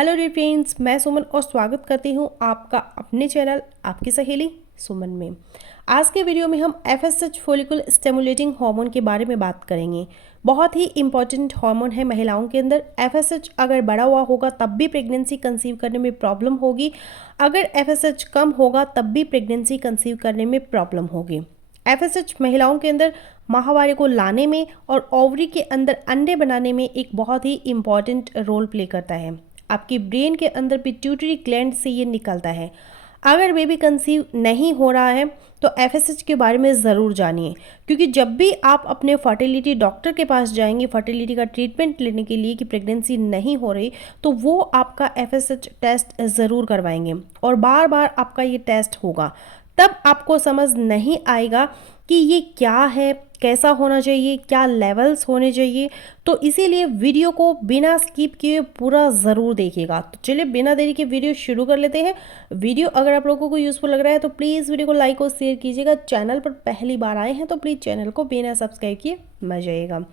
Hello dear friends, मैं सुमन और स्वागत करती हूँ आपका अपने चैनल आपकी सहेली सुमन में। आज के वीडियो में हम एफएसएच फॉलिकल स्टिमुलेटिंग हार्मोन के बारे में बात करेंगे। बहुत ही इंपॉर्टेंट हार्मोन है महिलाओं के अंदर। एफएसएच अगर बढ़ा हुआ होगा तब भी प्रेगनेंसी कंसीव करने में प्रॉब्लम होगी, अगर एफएसएच कम होगा तब भी प्रेगनेंसी कंसीव करने में प्रॉब्लम होगी। एफएसएच महिलाओं के अंदर माहवारी को लाने में और ओवरी के अंदर अंडे बनाने में एक बहुत ही इंपॉर्टेंट रोल प्ले करता है। आपकी ब्रेन के अंदर पिट्यूटरी ग्लैंड से ये निकलता है। अगर बेबी कंसीव नहीं हो रहा है तो एफएसएच के बारे में ज़रूर जानिए, क्योंकि जब भी आप अपने फर्टिलिटी डॉक्टर के पास जाएंगे फर्टिलिटी का ट्रीटमेंट लेने के लिए कि प्रेगनेंसी नहीं हो रही, तो वो आपका एफएसएच टेस्ट ज़रूर करवाएंगे और बार बार आपका ये टेस्ट होगा। तब आपको समझ नहीं आएगा कि ये क्या है, कैसा होना चाहिए, क्या लेवल्स होने चाहिए। तो इसीलिए वीडियो को बिना स्किप किए पूरा ज़रूर देखिएगा। तो चलिए बिना देरी के वीडियो शुरू कर लेते हैं। वीडियो अगर आप लोगों को यूज़फुल लग रहा है तो प्लीज़ वीडियो को लाइक और शेयर कीजिएगा। चैनल पर पहली बार आए हैं तो प्लीज़ चैनल को बिना सब्सक्राइब किए मत जाइएगा।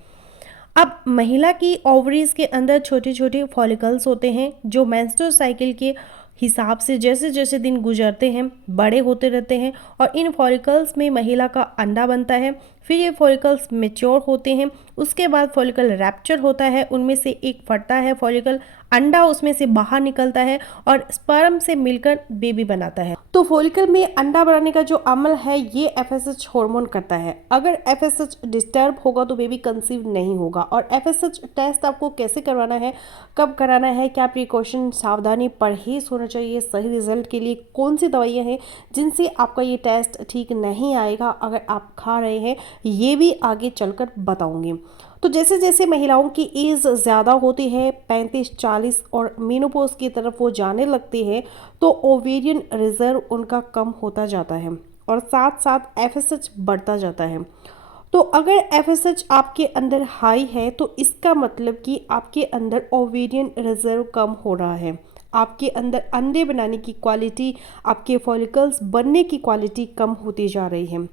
अब महिला की ओवरीज के अंदर छोटे छोटे फॉलिकल्स होते हैं जो मेंस्ट्रुअल साइकिल के हिसाब से जैसे जैसे दिन गुजरते हैं बड़े होते रहते हैं और इन फॉलिकल्स में महिला का अंडा बनता है। फिर ये फॉलिकल्स मैच्योर होते हैं, उसके बाद फॉलिकल रैप्चर होता है, उनमें से एक फटता है फॉलिकल, अंडा उसमें से बाहर निकलता है और स्पर्म से मिलकर बेबी बनाता है। तो फॉलिकल में अंडा बनाने का जो अमल है ये एफएसएच हार्मोन करता है। अगर एफएसएच डिस्टर्ब होगा तो बेबी कंसीव नहीं होगा। और एफएसएच टेस्ट आपको कैसे करवाना है, कब कराना है, क्या प्रिकॉशन, सावधानी, परहेज होना चाहिए, सही रिजल्ट के लिए कौन सी दवाइयाँ हैं जिनसे आपका ये टेस्ट ठीक नहीं आएगा अगर आप खा रहे हैं, ये भी आगे चलकर बताऊंगी। तो जैसे जैसे महिलाओं की एज ज़्यादा होती है 35-40 और मेनोपॉज की तरफ वो जाने लगती है तो ओवेरियन रिजर्व उनका कम होता जाता है और साथ साथ एफएसएच बढ़ता जाता है। तो अगर एफएसएच आपके अंदर हाई है तो इसका मतलब कि आपके अंदर ओवेरियन रिजर्व कम हो रहा है, आपके अंदर अंडे बनाने की क्वालिटी, आपके फॉलिकल्स बनने की क्वालिटी कम होती जा रही है।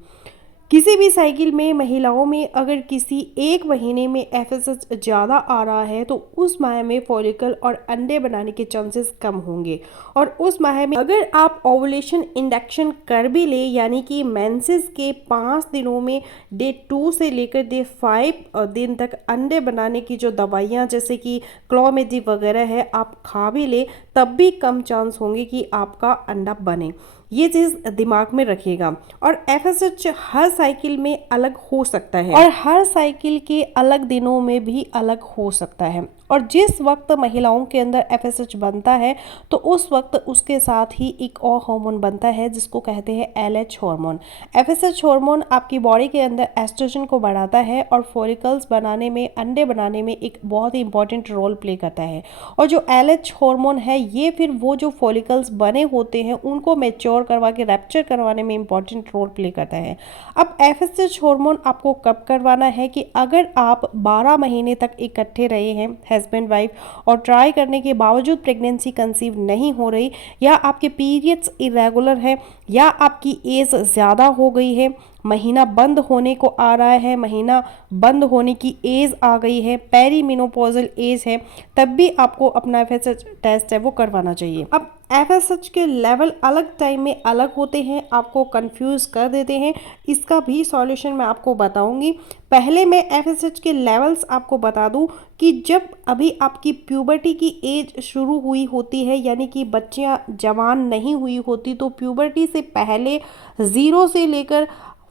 किसी भी साइकिल में महिलाओं में अगर किसी एक महीने में एफएसएच ज़्यादा आ रहा है तो उस माह में फॉलिकल और अंडे बनाने के चांसेस कम होंगे। और उस माह में अगर आप ओवुलेशन इंडक्शन कर भी ले, यानी कि मेंसेस के 5 दिनों में डे 2 से लेकर डे 5 दिन तक अंडे बनाने की जो दवाइयाँ जैसे कि क्लोमिडी वगैरह है आप खा भी ले, तब भी कम चांस होंगे कि आपका अंडा बने। ये चीज़ दिमाग में रखिएगा। और एफएसएच हर साइकिल में अलग हो सकता है और हर साइकिल के अलग दिनों में भी अलग हो सकता है। और जिस वक्त महिलाओं के अंदर एफएसएच बनता है तो उस वक्त उसके साथ ही एक और हार्मोन बनता है जिसको कहते हैं एलएच हार्मोन। एफएसएच हार्मोन आपकी बॉडी के अंदर एस्ट्रोजन को बढ़ाता है और फॉलिकल्स बनाने में, अंडे बनाने में एक बहुत ही इंपॉर्टेंट रोल प्ले करता है। और जो एलएच हार्मोन है ये फिर वो जो फॉलिकल्स बने होते हैं उनको मैच्योर करवा के रैप्चर करवाने में इंपॉर्टेंट रोल प्ले करता है। अब एफएसएच हार्मोन आपको कब करवाना है कि अगर आप 12 महीने तक इकट्ठे रहे हैं हस्बैंड वाइफ और ट्राई करने के बावजूद प्रेगनेंसी कंसीव नहीं हो रही, या आपके पीरियड्स इरेगुलर है, या आपकी एज ज़्यादा हो गई है, महीना बंद होने को आ रहा है, महीना बंद होने की एज आ गई है, पेरीमेनोपॉजल एज है, तब भी आपको अपना एफएसएच टेस्ट है वो करवाना चाहिए। अब एफएसएच के लेवल अलग टाइम में अलग होते हैं, आपको कंफ्यूज कर देते हैं, इसका भी सॉल्यूशन मैं आपको बताऊंगी। पहले मैं एफएसएच के लेवल्स आपको बता दूं कि जब अभी आपकी प्यूबर्टी की एज शुरू हुई होती है, यानी कि बच्चियां जवान नहीं हुई होती, तो प्यूबर्टी से पहले 0 से लेकर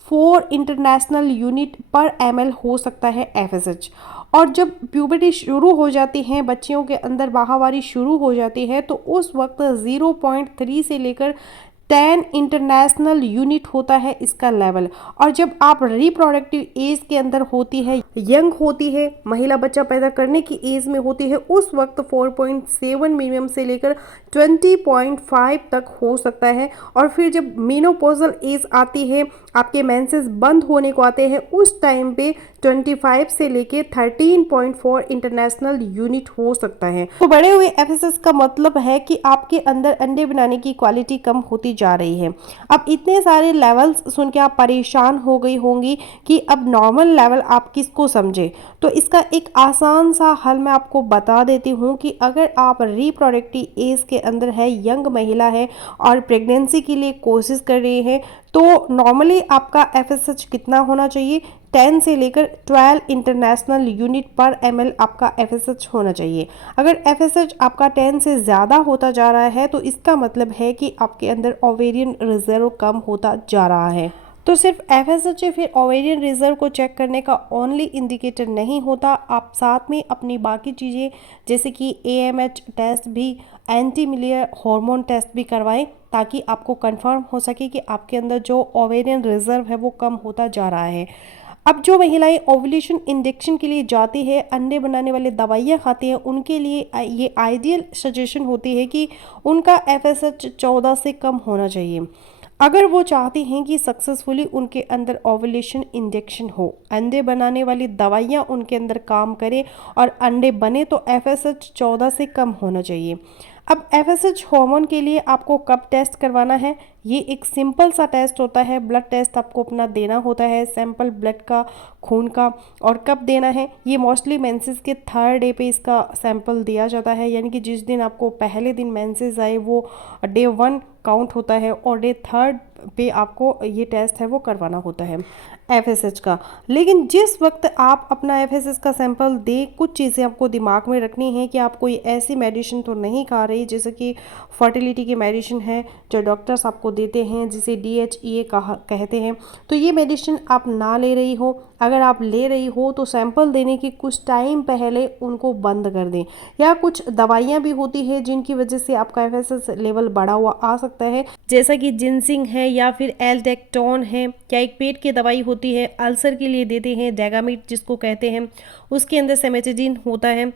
4 इंटरनेशनल यूनिट पर ml हो सकता है एफएसएच। और जब प्यूबर्टी शुरू हो जाती है, बच्चियों के अंदर माहवारी शुरू हो जाती है, तो उस वक्त 0.3 से लेकर 10 इंटरनेशनल यूनिट होता है इसका लेवल। और जब आप रिप्रोडक्टिव एज के अंदर होती है, यंग होती है, महिला बच्चा पैदा करने की एज में होती है, उस वक्त 4.7 मिनिमम से लेकर 20.5 तक हो सकता है। और फिर जब मेनोपॉजल एज आती है, आपके मेंसेस बंद होने को आते हैं, उस टाइम पे 25 से लेके 13.4 इंटरनेशनल यूनिट हो सकता है। तो बड़े हुए एफएसएस का मतलब है कि आपके अंदर अंडे बनाने की क्वालिटी कम होती जा रही है। अब इतने सारे लेवल्स सुन के आप परेशान हो गई होंगी कि अब नॉर्मल लेवल आप किसको समझे। तो इसका एक आसान सा हल मैं आपको बता देती हूँ कि अगर आप रिप्रोडक्टिव एज के अंदर है, यंग महिला है और प्रेगनेंसी के लिए कोशिश कर रही है, तो नॉर्मली आपका एफएसएच कितना होना चाहिए, 10 से लेकर 12 इंटरनेशनल यूनिट पर ml आपका एफएसएच होना चाहिए। अगर एफएसएच आपका 10 से ज़्यादा होता जा रहा है तो इसका मतलब है कि आपके अंदर ओवेरियन रिजर्व कम होता जा रहा है। तो सिर्फ एफएसएच या फिर ओवेरियन रिजर्व को चेक करने का ओनली इंडिकेटर नहीं होता, आप साथ में अपनी बाकी चीज़ें जैसे कि एएमएच टेस्ट भी, एंटी मिलियर हार्मोन टेस्ट भी करवाएं ताकि आपको कंफर्म हो सके कि आपके अंदर जो ओवेरियन रिजर्व है वो कम होता जा रहा है। अब जो महिलाएं ओवुलेशन इंजेक्शन के लिए जाती है, अंडे बनाने वाले दवाइयाँ खाती हैं, उनके लिए ये आइडियल सजेशन होती है कि उनका एफएसएच 14 से कम होना चाहिए। अगर वो चाहती हैं कि सक्सेसफुली उनके अंदर ओवुलेशन इंजेक्शन हो, अंडे बनाने वाली दवाइयाँ उनके अंदर काम करें और अंडे बने, तो एफएसएच 14 से कम होना चाहिए। अब एफएसएच हार्मोन के लिए आपको कब टेस्ट करवाना है, ये एक सिंपल सा टेस्ट होता है। ब्लड टेस्ट आपको अपना देना होता है, सैंपल ब्लड का, खून का। और कब देना है, ये मोस्टली मेंसेस के 3rd डे पे इसका सैंपल दिया जाता है, यानी कि जिस दिन आपको पहले दिन मेंसेस आए वो डे 1 काउंट होता है और डे 3rd पे आपको ये टेस्ट है वो करवाना होता है एफएसएच का। लेकिन जिस वक्त आप अपना एफएसएच का सैंपल दें, कुछ चीज़ें आपको दिमाग में रखनी है कि आप कोई ऐसी मेडिसिन तो नहीं खा रही जैसे कि फर्टिलिटी की मेडिसिन है जो डॉक्टर्स आपको देते हैं, जिसे DHEA कहते हैं, तो ये मेडिसिन आप ना ले रही हो। अगर आप ले रही हो तो सैंपल देने के कुछ टाइम पहले उनको बंद कर दें। या कुछ दवाइयाँ भी होती है जिनकी वजह से आपका एफएसएच लेवल बढ़ा हुआ आ सकता है, जैसा कि जिंसिंग है या फिर एल्डेक्टोन है, या एक पेट की दवाई होती है, अल्सर के लिए देते हैं डेगामिट जिसको कहते हैं, उसके अंदर सेमेटिडिन होता है।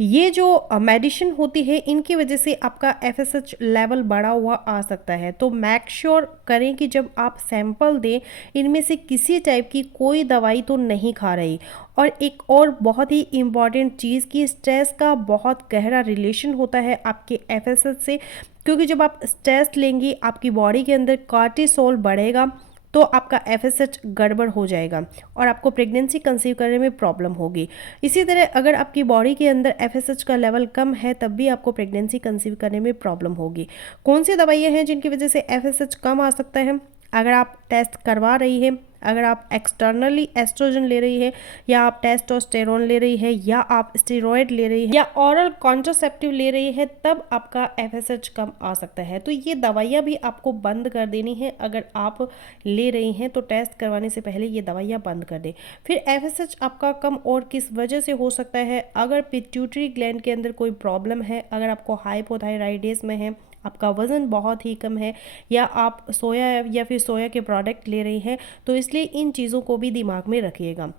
ये जो मेडिसिन होती है इनकी वजह से आपका एफएसएच लेवल बढ़ा हुआ आ सकता है। तो मेक श्योर करें कि जब आप सैंपल दें इनमें से किसी टाइप की कोई दवाई तो नहीं खा रही। और एक और बहुत ही इम्पॉर्टेंट चीज़ कि स्ट्रेस का बहुत गहरा रिलेशन होता है आपके एफएसएच से, क्योंकि जब आप स्ट्रेस लेंगी आपकी बॉडी के अंदर कॉर्टिसोल बढ़ेगा तो आपका एफएसएच गड़बड़ हो जाएगा और आपको प्रेगनेंसी कंसीव करने में प्रॉब्लम होगी। इसी तरह अगर आपकी बॉडी के अंदर एफएसएच का लेवल कम है तब भी आपको प्रेगनेंसी कंसीव करने में प्रॉब्लम होगी। कौन सी दवाइयाँ हैं जिनकी वजह से एफएसएच कम आ सकता है? अगर आप टेस्ट करवा रही है, अगर आप एक्सटर्नली एस्ट्रोजन ले रही है, या आप टेस्टोस्टेरोन ले रही है, या आप स्टेरॉयड ले रही है, या ओरल कॉन्ट्रासेप्टिव ले रही है, तब आपका एफएसएच कम आ सकता है। तो ये दवाइयाँ भी आपको बंद कर देनी है। अगर आप ले रही हैं तो टेस्ट करवाने से पहले ये दवाइयाँ बंद कर दें। फिर एफएसएच आपका कम और किस वजह से हो सकता है? अगर पिट्यूटरी ग्लैंड के अंदर कोई प्रॉब्लम है, अगर आपको हाइपोथायराइडिज्म है, आपका वज़न बहुत ही कम है, या आप सोया या फिर सोया के प्रोडक्ट ले रही हैं, तो इसलिए इन चीज़ों को भी दिमाग में रखिएगा।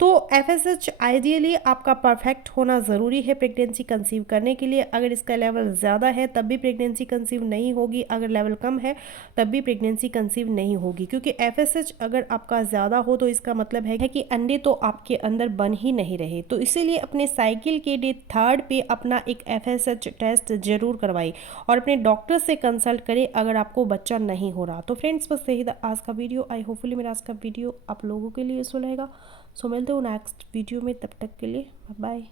तो एफएसएच आइडियली आपका परफेक्ट होना ज़रूरी है प्रेगनेंसी कंसीव करने के लिए। अगर इसका लेवल ज़्यादा है तब भी प्रेगनेंसी कंसीव नहीं होगी, अगर लेवल कम है तब भी प्रेगनेंसी कंसीव नहीं होगी, क्योंकि एफएसएच अगर आपका ज़्यादा हो तो इसका मतलब है कि अंडे तो आपके अंदर बन ही नहीं रहे। तो इसीलिए अपने साइकिल के डे 3rd पे अपना एक एफएसएच टेस्ट जरूर करवाई और अपने डॉक्टर से कंसल्ट करें अगर आपको बच्चा नहीं हो रहा। तो फ्रेंड्स, बस यही था आज का वीडियो। आई होपफुली मेरा आज का वीडियो आप लोगों के लिए यूजफुल रहेगा। सो मिलते हो नेक्स्ट वीडियो में, तब तक के लिए बाय बाय।